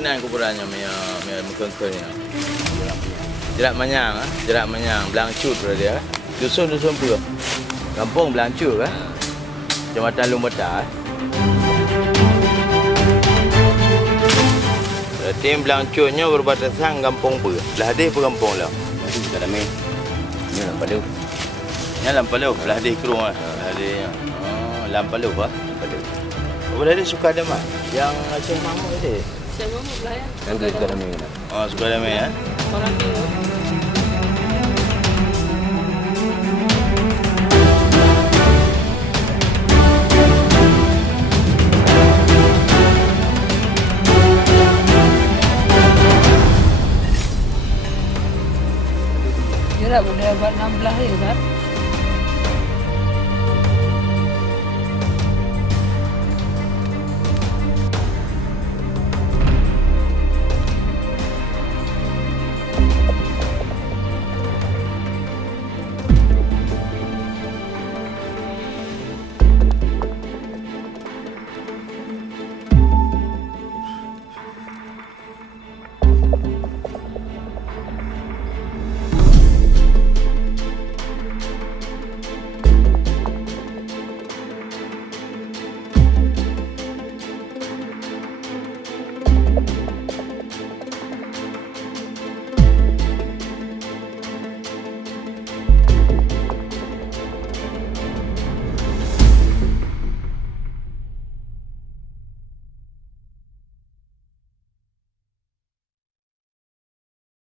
nan kuburannya mengkengkengnya. Jrat Manyang, Jrat Manyang, Blang Cut dia. Dusun-dusun apa? Gampong Blang Cut Kecamatan Lueng Bata. Tim Blang Cutnya berbatasan Gampong apa? Belah dia apa kampung lah? Dah ramai. Ni nak pada. Ni Lampalu, belah dia kerung lah. Belah dia. Oh, Lampalu apa? Pada. Belah dia Sukarna Putra. Yang Aceh Mahmud dia. Saya mau belayar. Kan dia dah ramai nak. Oh, Sukarna Putra Orang tu. Dia dah boleh buat 16 ni kan?